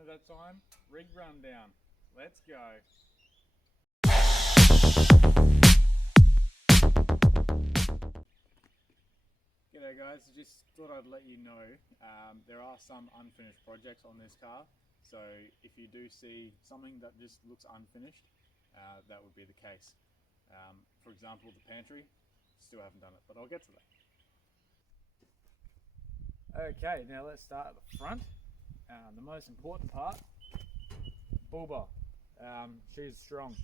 finally that time. Rig rundown. Let's go. G'day guys, just thought I'd let you know there are some unfinished projects on this car. So if you do see something that just looks unfinished, that would be the case. For example, the pantry, still haven't done it, but I'll get to that. Okay, now let's start at the front. The most important part, bull bar. She's strong.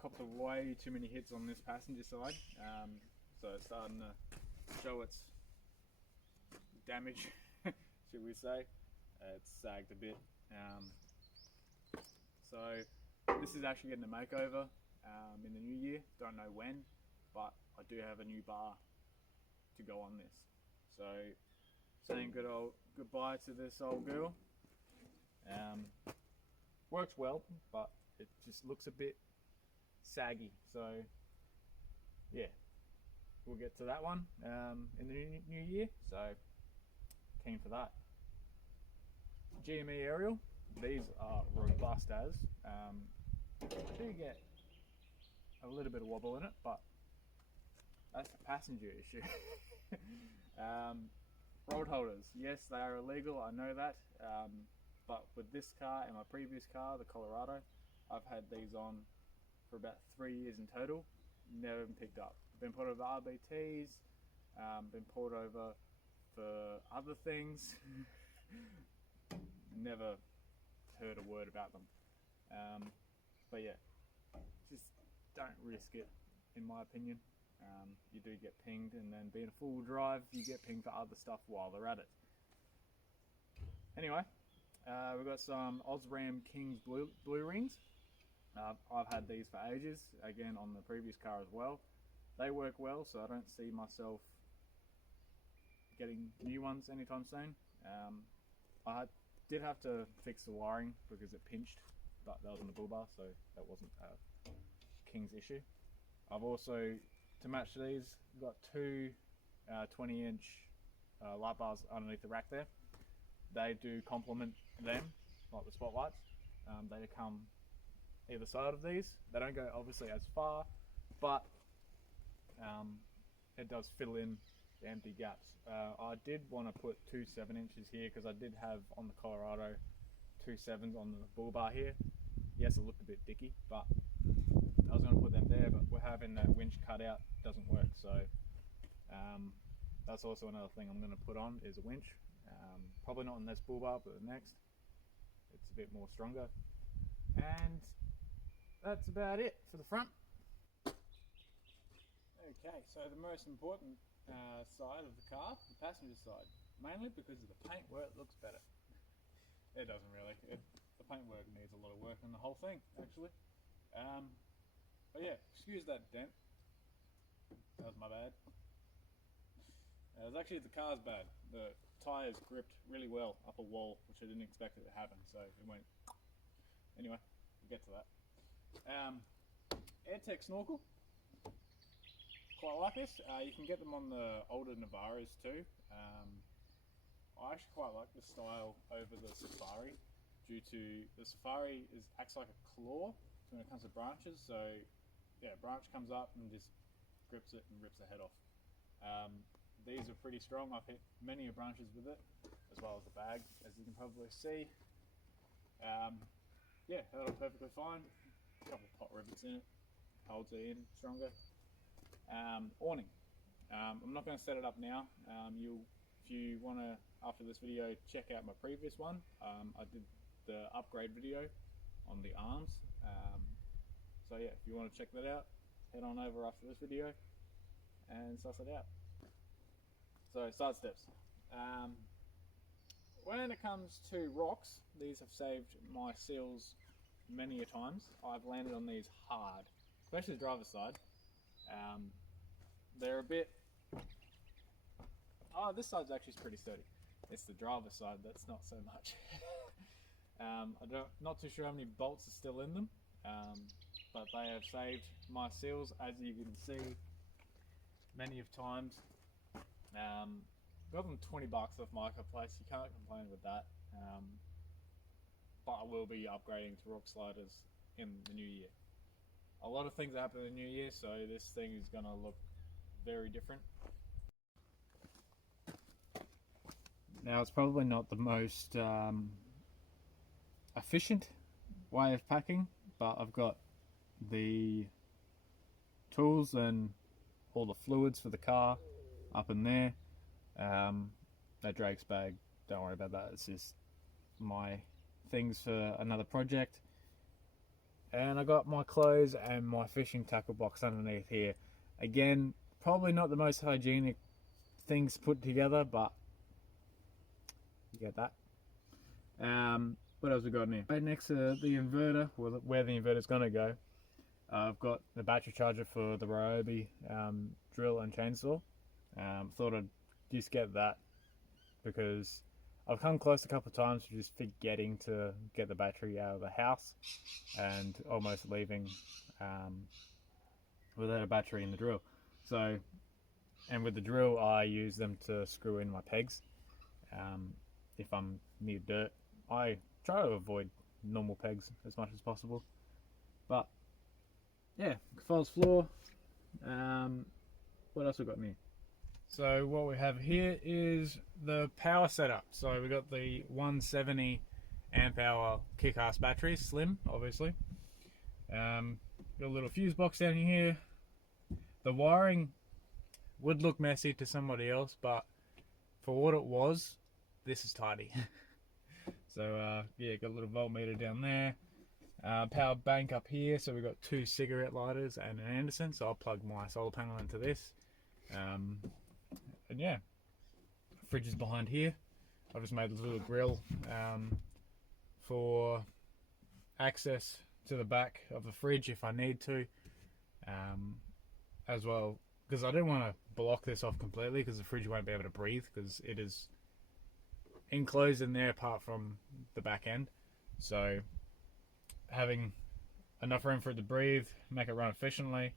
Copped way too many hits on this passenger side, so it's starting to show its damage, should we say. It's sagged a bit. So this is actually getting a makeover in the new year. Don't know when, but I do have a new bar to go on this. So saying goodbye to this old girl. Works well, but it just looks a bit saggy. So yeah, we'll get to that one in the new year. So keen for that. GME aerial. These are robust as. I do get a little bit of wobble in it, but that's a passenger issue. Road holders, yes, they are illegal, I know that, but with this car and my previous car, the Colorado, I've had these on for about 3 years in total, never been picked up. Been put over RBTs, been pulled over for other things, never heard a word about them. But yeah, just don't risk it, in my opinion. You do get pinged, and then being a full drive, you get pinged for other stuff while they're at it. Anyway, we've got some Osram Kings blue rings. I've had these for ages, again on the previous car as well. They work well, so I don't see myself getting new ones anytime soon. I did have to fix the wiring because it pinched, but that was on the bull bar, so that wasn't a King's issue. I've also, to match these, got two 20-inch light bars underneath the rack there. They do complement them, like the spotlights. They come either side of these. They don't go obviously as far, but it does fill in the empty gaps. I did want to put two 7-inches here because I did have on the Colorado two 7s on the bull bar here. Yes, it looked a bit dicky, but I was going to put them there, but we're having that winch cut out, doesn't work, so that's also another thing I'm going to put on is a winch. Probably not on this bull bar, but the next. It's a bit more stronger. And that's about it for the front. Okay, so the most important side of the car, the passenger side, mainly because of the paintwork looks better. It doesn't really. The paintwork needs a lot of work on the whole thing, actually. But yeah, excuse that dent. That was my bad. It was actually the car's bad. The tyres gripped really well up a wall, which I didn't expect it to happen, so it went. Anyway, we'll get to that. AirTech snorkel. Quite like this. You can get them on the older Navaras too. I actually quite like the style over the Safari, due to the Safari acts like a claw when it comes to branches. So yeah, branch comes up and just grips it and rips the head off. These are pretty strong. I've hit many branches with it, as well as the bag, as you can probably see. Yeah, held up perfectly fine. A couple of pot rivets in it, holds it in stronger. Awning. I'm not going to set it up now. If you want to, after this video, check out my previous one. I did the upgrade video on the arms. So yeah, if you want to check that out, head on over after this video and suss it out. So side steps. When it comes to rocks, these have saved my seals many a times. I've landed on these hard, especially the driver's side. They're a bit. Oh, this side's actually pretty sturdy. It's the driver's side that's not so much. Not too sure how many bolts are still in them, but they have saved my seals, as you can see, many of times. got them 20 bucks off Marketplace. You can't complain with that. But I will be upgrading to rock sliders in the new year. A lot of things happen in the new year, so this thing is going to look very different. Now, it's probably not the most efficient way of packing, but I've got the tools and all the fluids for the car up in there. That Drake's bag, don't worry about that, it's just my things for another project. And I got my clothes and my fishing tackle box underneath here. Again, probably not the most hygienic things put together, but you get that. What else we got in here? Right next to the inverter, where the inverter's going to go, I've got the battery charger for the Ryobi drill and chainsaw. Thought I'd just get that because I've come close a couple of times to just forgetting to get the battery out of the house and almost leaving without a battery in the drill. So, and with the drill, I use them to screw in my pegs. If I'm near dirt, I try to avoid normal pegs as much as possible. But yeah, false floor. What else we got in here? So what we have here is the power setup. So we got the 170 amp hour kick-ass battery, slim, obviously. Got a little fuse box down here. The wiring would look messy to somebody else, but for what it was, this is tidy. So yeah, got a little voltmeter down there. Power bank up here, so we've got 2 cigarette lighters and an Anderson, so I'll plug my solar panel into this. And yeah, fridge is behind here. I've just made a little grill for access to the back of the fridge if I need to, as well, because I don't want to block this off completely because the fridge won't be able to breathe because it is enclosed in there apart from the back end. So having enough room for it to breathe, make it run efficiently.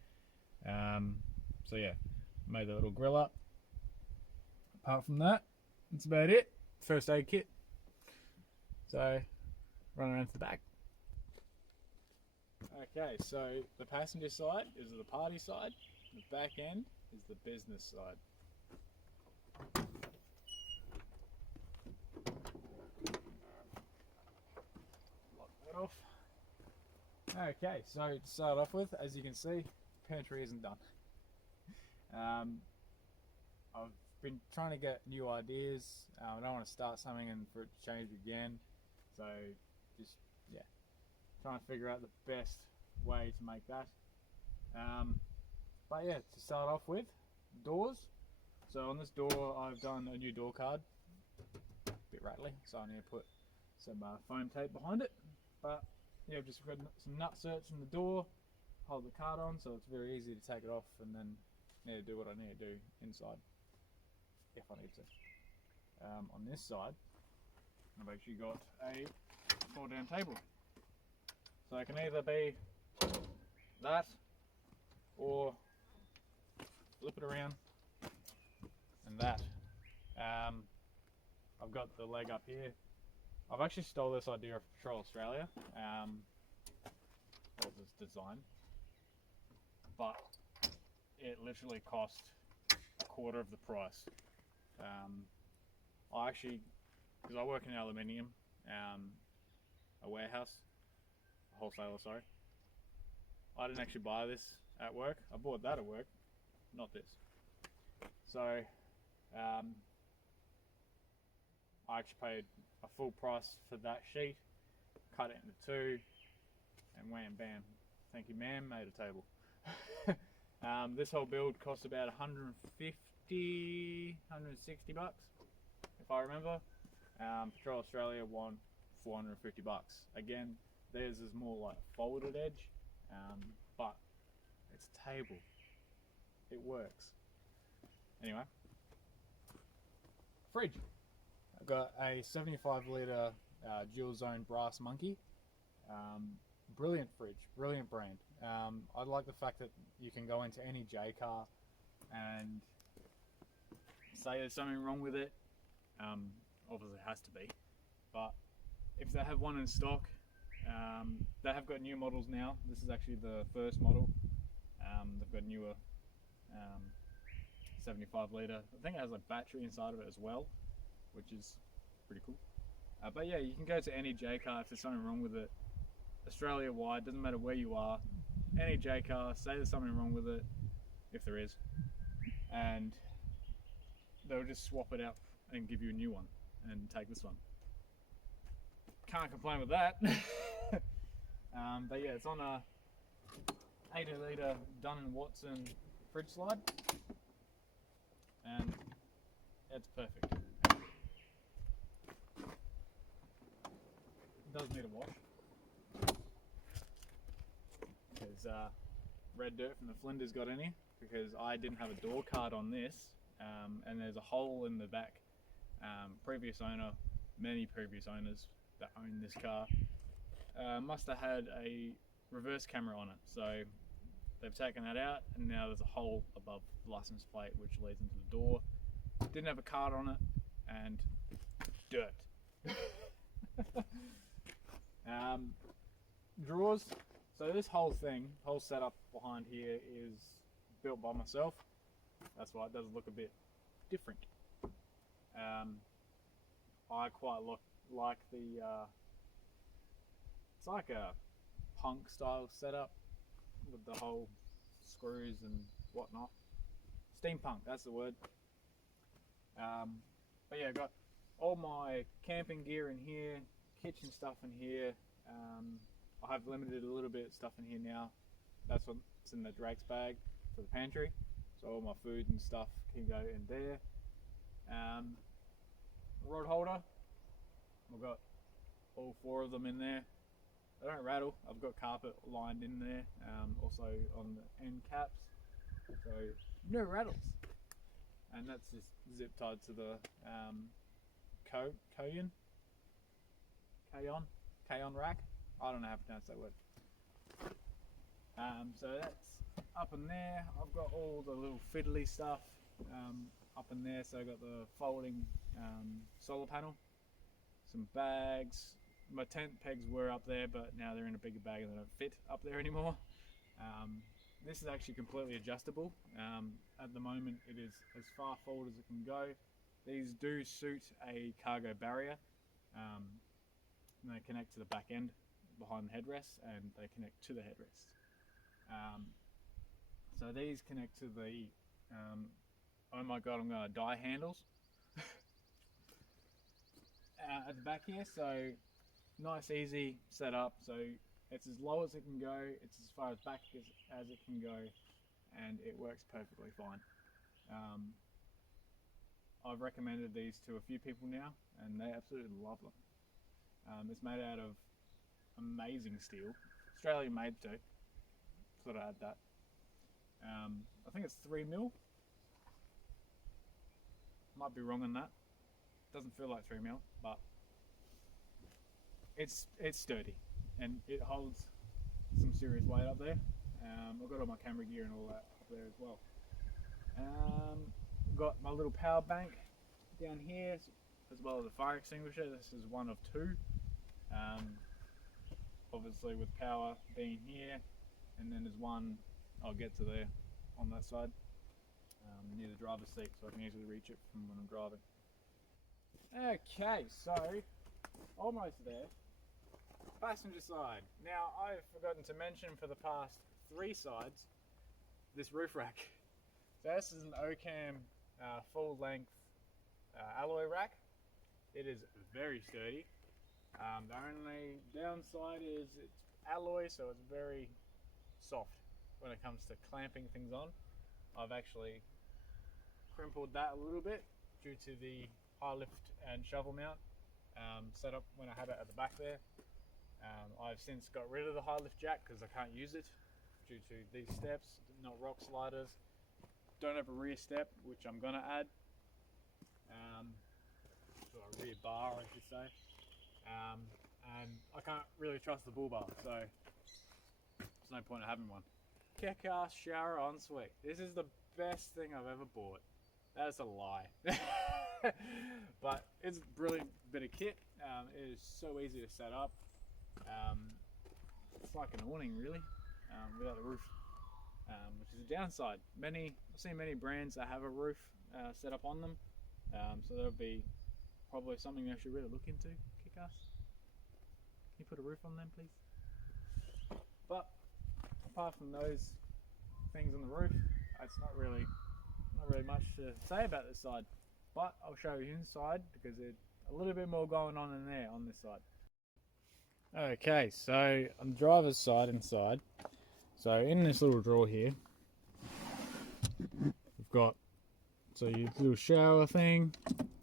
So yeah, made the little grill up. Apart from that, that's about it. First aid kit. So run around to the back. Okay, so the passenger side is the party side. The back end is the business side. Lock that off. Okay, so to start off with, as you can see, pantry isn't done. I've been trying to get new ideas. I don't want to start something and for it to change again. So just, yeah, trying to figure out the best way to make that. But yeah, to start off with, doors. So on this door, I've done a new door card. A bit rattly, so I need to put some foam tape behind it. But yeah, I've just got some nut certs in the door, hold the card on, so it's very easy to take it off and then need to do what I need to do inside, if I need to. On this side, I've actually got a fold-down table. So it can either be that, or flip it around, and that. I've got the leg up here. I've actually stole this idea of Patrol Australia, or this design, but it literally cost a quarter of the price. I actually, because I work in aluminium, a warehouse, a wholesaler, sorry. I didn't actually buy this at work. I bought that at work, not this. So, I actually paid a full price for that sheet, cut it into 2, and wham bam, thank you ma'am, made a table. This whole build cost about 150, 160 bucks, if I remember. Patrol Australia won 450 bucks. Again, theirs is more like folded edge, but it's a table. It works. Anyway, fridge. I've got a 75 litre dual zone brass monkey. Brilliant fridge, brilliant brand. I like the fact that you can go into any J car and say there's something wrong with it. Obviously it has to be, but if they have one in stock, they have got new models now. This is actually the first model. They've got newer 75 litre. I think it has a battery inside of it as well, which is pretty cool. But yeah, you can go to any J car if there's something wrong with it. Australia wide, doesn't matter where you are. Any J car, say there's something wrong with it, if there is, and they'll just swap it out and give you a new one and take this one. Can't complain with that. But yeah, it's on a 80 litre Dunn & Watson fridge slide, and it's perfect. It does need a wash because red dirt from the Flinders got in here, because I didn't have a door card on this, and there's a hole in the back. Previous owner, many previous owners that own this car must have had a reverse camera on it, so they've taken that out, and now there's a hole above the license plate which leads into the door. Didn't have a card on it, and dirt. Drawers. So this whole setup behind here is built by myself. That's why it does look a bit different. I quite like the it's like a punk style setup with the whole screws and whatnot. Steampunk, that's the word. But yeah, got all my camping gear in here, kitchen stuff in here. I have limited a little bit of stuff in here now. That's what's in the Drake's bag for the pantry. So all my food and stuff can go in there. Rod holder, I've got all 4 of them in there. They don't rattle. I've got carpet lined in there, also on the end caps, so no rattles. And that's just zip tied to the Kayon rack. I don't know how to pronounce that word. So that's up in there. I've got all the little fiddly stuff up in there. So I've got the folding solar panel, some bags. My tent pegs were up there, but now they're in a bigger bag and they don't fit up there anymore. This is actually completely adjustable. At the moment it is as far forward as it can go. These do suit a cargo barrier. And they connect to the back end behind the headrest, and they connect to the headrest. So these connect to the oh my god, I'm gonna die handles at the back here. So nice easy setup. So it's as low as it can go, it's as far as back as it can go, and it works perfectly fine. I've recommended these to a few people now, and they absolutely love them. It's made out of amazing steel, Australian made too. Thought I'd add that. I think it's 3mm. Might be wrong on that. Doesn't feel like 3mm, but it's sturdy and it holds some serious weight up there. I've got all my camera gear and all that up there as well. Got my little power bank down here, as well as a fire extinguisher. This is one of 2. Obviously with power being here, and then there's one I'll get to there on that side, near the driver's seat, so I can easily reach it from when I'm driving. Okay, so almost there. Passenger side. Now I've forgotten to mention for the past 3 sides this roof rack. So this is an Ocam full length alloy rack. It is very sturdy. The only downside is it's alloy, so it's very soft when it comes to clamping things on. I've actually crimpled that a little bit due to the high lift and shovel mount set up when I had it at the back there. I've since got rid of the high lift jack because I can't use it due to these steps, not rock sliders. Don't have a rear step, which I'm going to add. So a rear bar, I should say. And I can't really trust the bull bar, so there's no point in having one. Kick-ass shower ensuite. This is the best thing I've ever bought. That's a lie. But it's a brilliant bit of kit. It is so easy to set up. It's like an awning really, without a roof, which is a downside. I've seen many brands that have a roof set up on them, so that'll be probably something I should really look into. Kick-Ass, can you put a roof on them please? But apart from those things on the roof, it's not really much to say about this side. But I'll show you inside because there's a little bit more going on in there on this side. Okay, so on the driver's side inside, so in this little drawer here, we've got your little shower thing,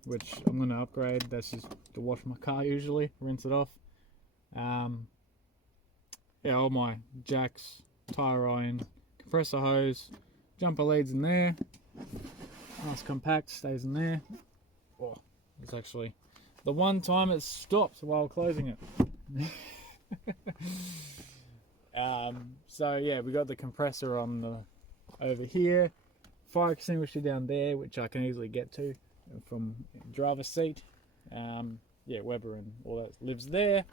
which I'm going to upgrade. That's just to wash my car usually, rinse it off. Yeah, all my jacks, tire iron, compressor hose, jumper leads in there. Nice compact, stays in there. Oh, it's actually the one time it stopped while closing it. So yeah, we got the compressor on over here, fire extinguisher down there, which I can easily get to from driver's seat. Yeah, Weber and all that lives there.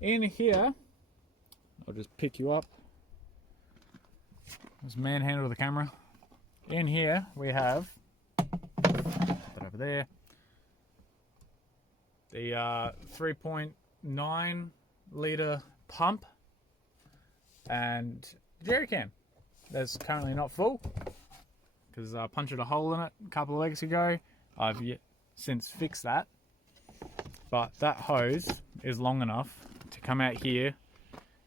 In here, I'll just pick you up. Just manhandle the camera. In here we have, over there, the 3.9 litre pump and jerry can. That's currently not full because I punched a hole in it a couple of weeks ago. I've since fixed that, but that hose is long enough to come out here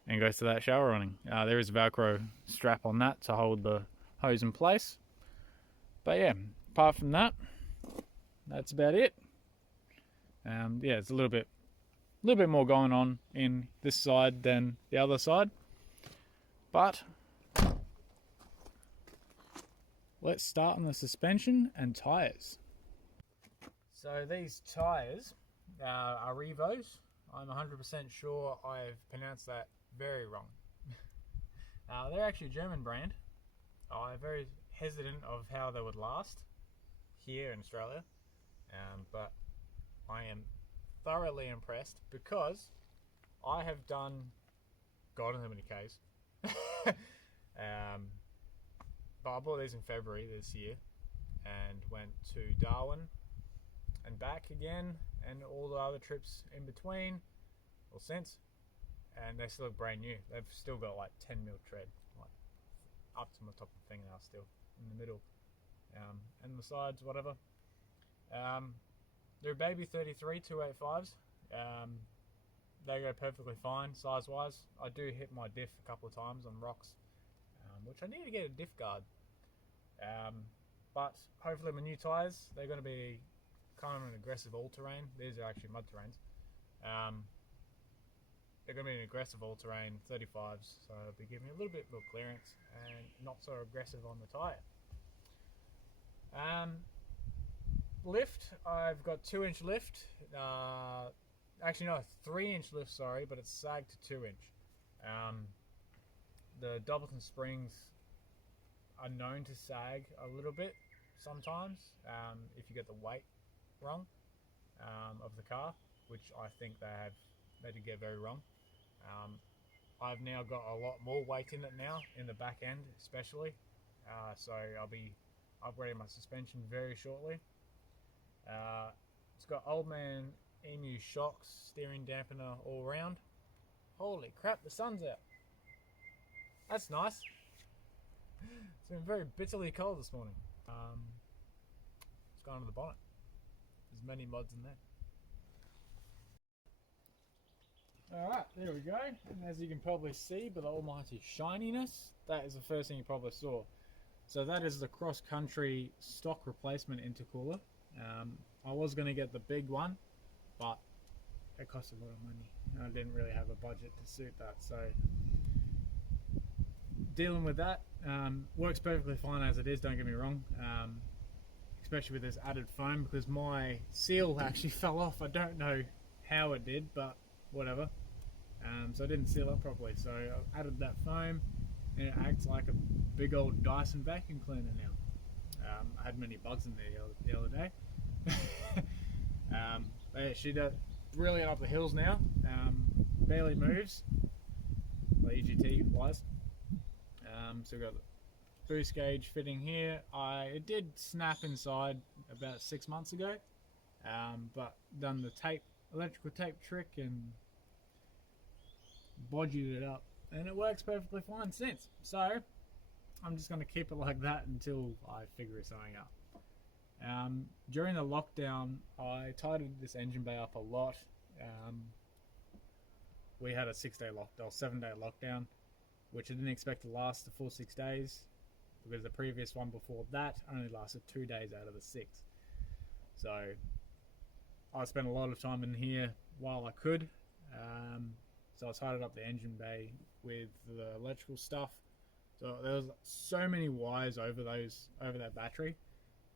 and goes to that shower running. There is a Velcro strap on that to hold the hose in place. But yeah, apart from that, that's about it. Yeah, it's a little bit more going on in this side than the other side. But let's start on the suspension and tyres. So these tyres are Ryobi. I'm 100% sure I've pronounced that very wrong. They're actually a German brand. I'm very hesitant of how they would last here in Australia, but I am thoroughly impressed because I have done God knows how many Ks. But I bought these in February this year and went to Darwin and back again and all the other trips in between or since, and they still look brand new. They've still got like 10 mil tread, like up to my top of the thing now, still in the middle, and the sides, whatever. They're baby 33 285s. They go perfectly fine size wise. I do hit my diff a couple of times on rocks, which I need to get a diff guard. But hopefully my new tyres, they're going to be kind of an aggressive all-terrain. These are actually mud terrains. They're going to be an aggressive all-terrain 35s, so it'll be giving me a little bit more clearance and not so aggressive on the tyre. Lift, I've got 2-inch lift. Actually no, 3-inch lift, sorry, but it's sagged to 2-inch. The Doubleton springs are known to sag a little bit sometimes if you get the weight wrong of the car, which I think they did get very wrong. I've now got a lot more weight in it now, in the back end especially, so I'll be upgrading my suspension very shortly. It's got Old Man Emu shocks, steering dampener all round. Holy crap, the sun's out. That's nice. It's been very bitterly cold this morning. Let's go under the bonnet. There's many mods in there. Alright, there we go. And as you can probably see by the almighty shininess, that is the first thing you probably saw. So that is the cross-country stock replacement intercooler. I was going to get the big one, but it cost a lot of money. And I didn't really have a budget to suit that. So dealing with that works perfectly fine as it is, don't get me wrong. Especially with this added foam, because my seal actually fell off. I don't know how it did, but whatever. So I didn't seal up properly, so I added that foam and it acts like a big old Dyson vacuum cleaner now. I had many bugs in there the other day. But yeah, she does brilliant up the hills now. Barely moves, the EGT wise. So we've got the boost gauge fitting here. It did snap inside about 6 months ago, but done the electrical tape trick and bodged it up, and it works perfectly fine since. So I'm just going to keep it like that until I figure something out. During the lockdown, I tidied this engine bay up a lot. We had a 7-day lockdown, which I didn't expect to last the full 6 days, because the previous one before that only lasted 2 days out of the 6. So I spent a lot of time in here while I could. So I tidied up the engine bay with the electrical stuff. So there was so many wires over that battery.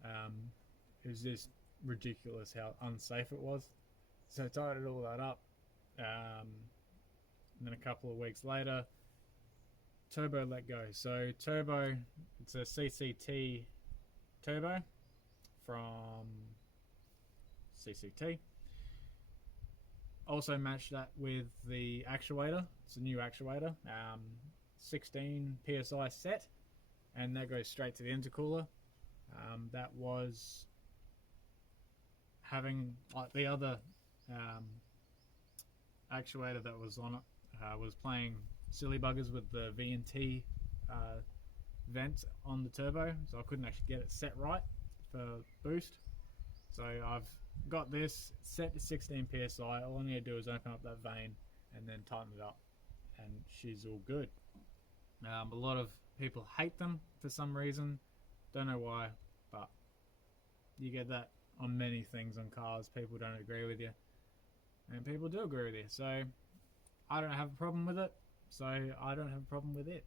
It was just ridiculous how unsafe it was. So I tidied all that up. And then a couple of weeks later, turbo let go. So turbo, it's a CCT turbo from CCT. Also matched that with the actuator. It's a new actuator, 16 psi set, and that goes straight to the intercooler. That was having, like, the other actuator that was on it was playing silly buggers with the V&T vent on the turbo, so I couldn't actually get it set right for boost. So I've got this set to 16 psi. All I need to do is open up that vane and then tighten it up, and she's all good. A lot of people hate them for some reason, don't know why, but you get that on many things on cars. People don't agree with you, and people do agree with you. So I don't have a problem with it, so I don't have a problem with it.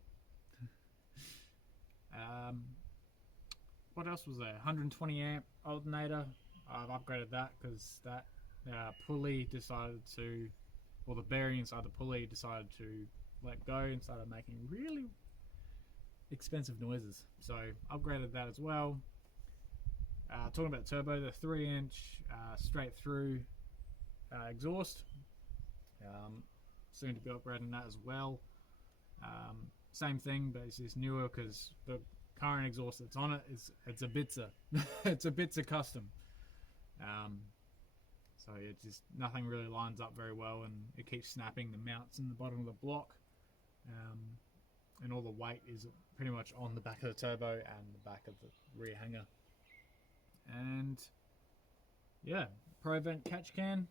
What else was there? 120 amp alternator. I've upgraded that because that pulley decided to, or the bearing inside the pulley decided to let go and started making really expensive noises. So upgraded that as well. Talking about turbo, the 3-inch straight through exhaust. Soon to be upgrading that as well. Same thing, but it's just newer because the current exhaust that's on it it's a Bitzer. It's a Bitzer custom. So it just, nothing really lines up very well, and it keeps snapping the mounts in the bottom of the block. And all the weight is pretty much on the back of the turbo and the back of the rear hanger. And yeah, ProVent catch can.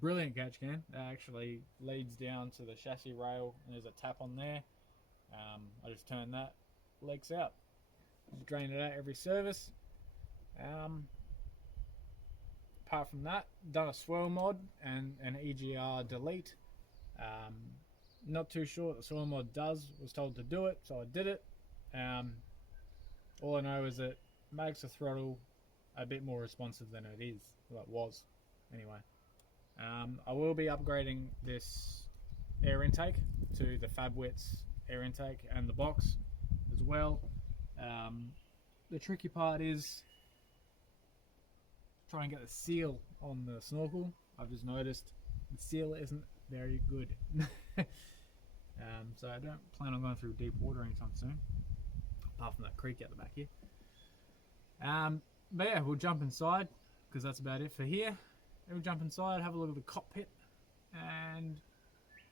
Brilliant catch can. It actually leads down to the chassis rail, and there's a tap on there. I just turn that, leaks out. Just drain it out every service. Apart from that, done a swirl mod and an EGR delete. Not too sure what the swirl mod does. Was told to do it, so I did it. All I know is it makes the throttle a bit more responsive than it is. Well, it was, anyway. I will be upgrading this air intake to the FabWits air intake and the box as well. The tricky part is try and get the seal on the snorkel. I've just noticed the seal isn't very good. So I don't plan on going through deep water anytime soon, apart from that creek at the back here. But yeah, we'll jump inside because that's about it for here. We'll jump inside, have a look at the cockpit, and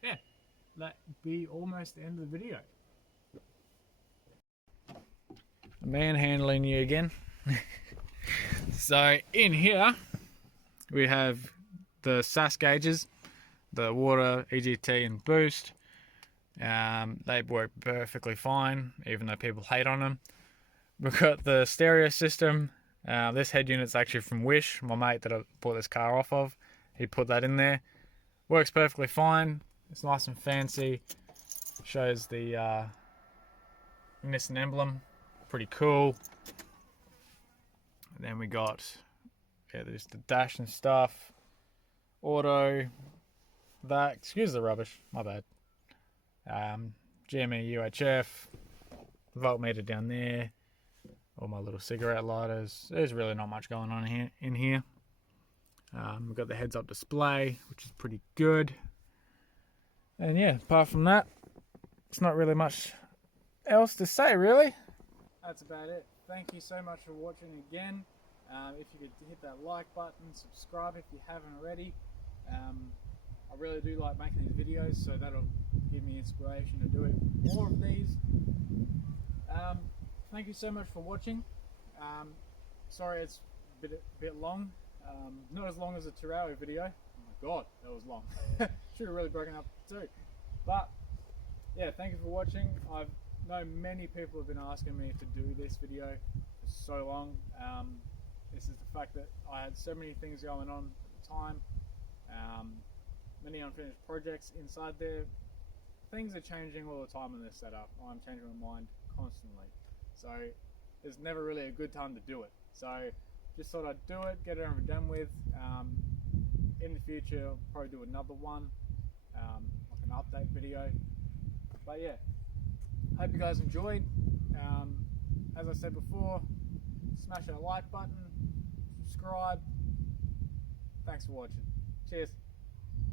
yeah, that'll be almost the end of the video. Manhandling you again. So in here we have the Sas Gauges, the water, EGT and boost. They work perfectly fine, even though people hate on them. We've got the stereo system. This head unit's actually from Wish, my mate that I bought this car off of. He put that in there. Works perfectly fine. It's nice and fancy. Shows the Nissan emblem. Pretty cool. And then we got, yeah, there's the dash and stuff. Auto. That, excuse the rubbish, my bad. GME UHF. voltmeter down there, all my little cigarette lighters. There's really not much going on in here. We've got the heads-up display, which is pretty good. And yeah, apart from that, it's not really much else to say, really. That's about it. Thank you so much for watching again. If you could hit that like button, subscribe if you haven't already. I really do like making these videos, so that'll give me inspiration to do more of these. Thank you so much for watching. Sorry it's a bit long. Not as long as a Tyres video. Oh my god, that was long. Should have really broken up too. But yeah, thank you for watching. I know many people have been asking me to do this video for so long. This is the fact that I had so many things going on at the time. Many unfinished projects inside there. Things are changing all the time in this setup. I'm changing my mind constantly. So there's never really a good time to do it. So just thought I'd do it, get it over and done with. In the future, I'll probably do another one, like an update video. But yeah, hope you guys enjoyed. As I said before, smash that like button, subscribe. Thanks for watching. Cheers.